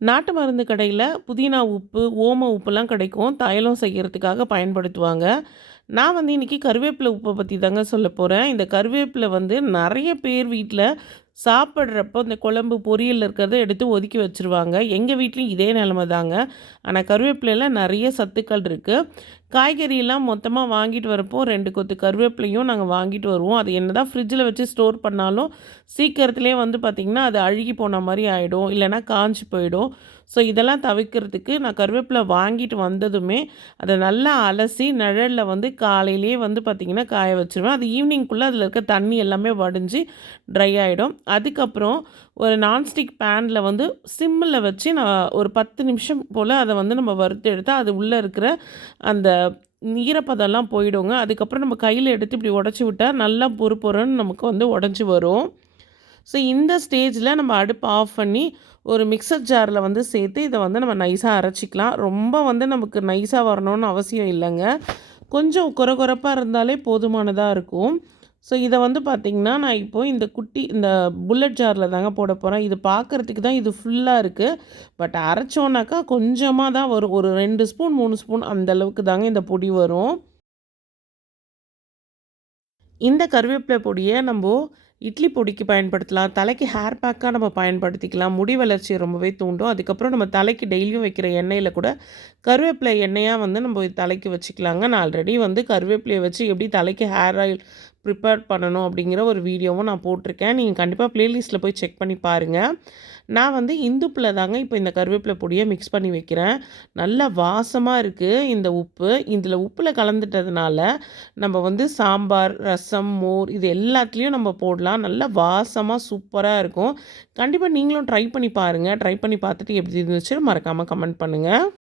நாட்டு மருந்து கடையில புதினா உப்பு, ஓம உப்புலாம் கிடைக்கும். தைலம் செய்யறதுக்காக பயன்படுத்துவாங்க. நான் வந்து இன்னைக்கு கருவேப்பிலை உப்ப பத்தி தாங்க சொல்லப் போறேன். இந்த கருவேப்பிலை வந்து நெறைய பேர் வீட்ல சாப்பிடுறப்போ இந்த குழம்பு, பொரியல்ல இருக்கிறத எடுத்து ஒதுக்கி வச்சுருவாங்க. எங்க வீட்லயும் இதே நிலைமை தாங்க. ஆனா கருவேப்பிலையில நெறைய சத்துக்கள் இருக்கு. காய்கறிலாம் மொத்தமா வாங்கிட்டு வரப்போ 2 கொத்து கருவேப்பிலையும் நாங்க வாங்கிட்டு வருவோம். அது என்னதான் ஃப்ரிட்ஜில வச்சு ஸ்டோர் பண்ணாலும், சீக்கிரத்திலேயே வந்து பார்த்திங்கன்னா, அது அழுகி போன மாரி ஆயிடும். இல்லன்னா காஞ்சு போயிடும். ஸோ இதெல்லாம் தவிர்க்கிறதுக்கு நான் கருவேப்பிலை வாங்கிட்டு வந்ததுமே, அத நல்லா அலசி நிழல்ல வந்து காலையிலேயே வந்து பார்த்திங்கன்னா, காய வச்சுருவேன். அது ஈவினிங்குள்ள அதில இருக்க தண்ணி எல்லாமே வடிஞ்சு ட்ரை ஆயிடும். அதுக்கப்புறம் ஒரு நான்ஸ்டிக் பேன்ல வந்து சிம்மில வச்சு நான் ஒரு 10 நிமிஷம் போல அத வந்து நம்ம வறுத்து எடுத்தா, அது உள்ள இருக்கிற அந்த ஈரப்பதம்லாம் போயிடுங்க. அதுக்கப்புறம் நம்ம கையில எடுத்து இப்படி உடைச்சு விட்டா, நல்லா பொறு பொறுன்னு நமக்கு வந்து உடைஞ்சு வரும். ஸோ இந்த ஸ்டேஜில நம்ம அடுப்ப ஆஃப் பண்ணி, ஒரு மிக்ஸர் ஜார்ல வந்து சேர்த்து இத வந்து நம்ம நைஸா அரைச்சிக்கலாம். ரொம்ப வந்து நமக்கு நைஸா வரணும்னு அவசியம் இல்லங்க. கொஞ்சம் கொர கொரப்பா இருந்தாலே போதுமானதா இருக்கும். ஸோ இத வந்து பார்த்தீங்கன்னா, நான் இப்போ இந்த புல்லட் ஜார்ல தாங்க போடப் போறேன். இது பார்க்கறதுக்கு தான் இது ஃபுல்லா இருக்கு. பட் அரைச்சோம்னாக்கா கொஞ்சமா தான் வரும். ஒரு 2 ஸ்பூன், 3 ஸ்பூன் அந்த அளவுக்கு தாங்க இந்த பொடி வரும். இந்த கருவேப்பிலை பொடிய நம்போ இட்லி பொடிக்கு பயன்படுத்தலாம். தலைக்கு ஹேர் பேக்கா நம்ம பயன்படுத்திக்கலாம். முடி வளர்ச்சிய ரொம்பவே தூண்டும். அதுக்கப்புறம் நம்ம தலைக்கு டெய்லியும் வைக்கிற எண்ணெயில கூட கருவேப்பிலை எண்ணெயா வந்து நம்ம தலைக்கு வச்சுக்கலாங்க. நான் ஆல்ரெடி வந்து கருவேப்பிலைய வச்சு எப்படி தலைக்கு ஹேர் ஆயில் ப்ரிப்பேர் பண்ணணும் அப்படிங்கிற ஒரு வீடியோவும் நான் போட்டிருக்கேன். நீங்க கண்டிப்பா பிளேலிஸ்ட்ல போய் செக் பண்ணி பாருங்க. நான் வந்து இந்துப்புல தாங்க இப்போ இந்த கருவேப்பிலை பொடிய மிக்ஸ் பண்ணி வைக்கிறேன். நல்ல வாசமா இருக்கு இந்த உப்பு. இதில உப்புல கலந்துட்டதுனால, நம்ம வந்து சாம்பார், ரசம், மோர் இது எல்லாத்துலயும் நம்ம போடலாம். நல்லா வாசமா சூப்பரா இருக்கும். கண்டிப்பா நீங்களும் ட்ரை பண்ணி பாருங்க. ட்ரை பண்ணி பார்த்துட்டு எப்படி இருந்துச்சுன்னு மறக்காம கமெண்ட் பண்ணுங்க.